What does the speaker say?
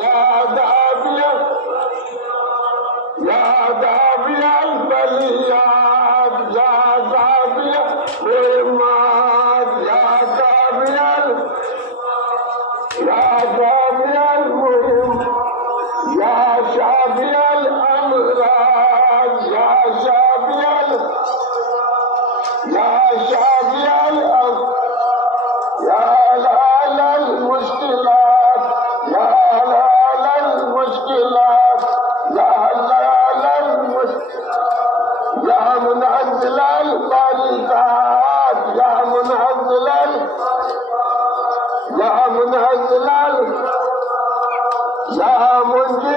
يا دافع يا دافع البليات يا دافع المات يا دافع المهم يا شافي الأمراض يا شافي الأمراض يا لال المشكلات يا لال المشكلات يا لال المشكلات يا منزل البركات يا منزل يا منزل يا منجي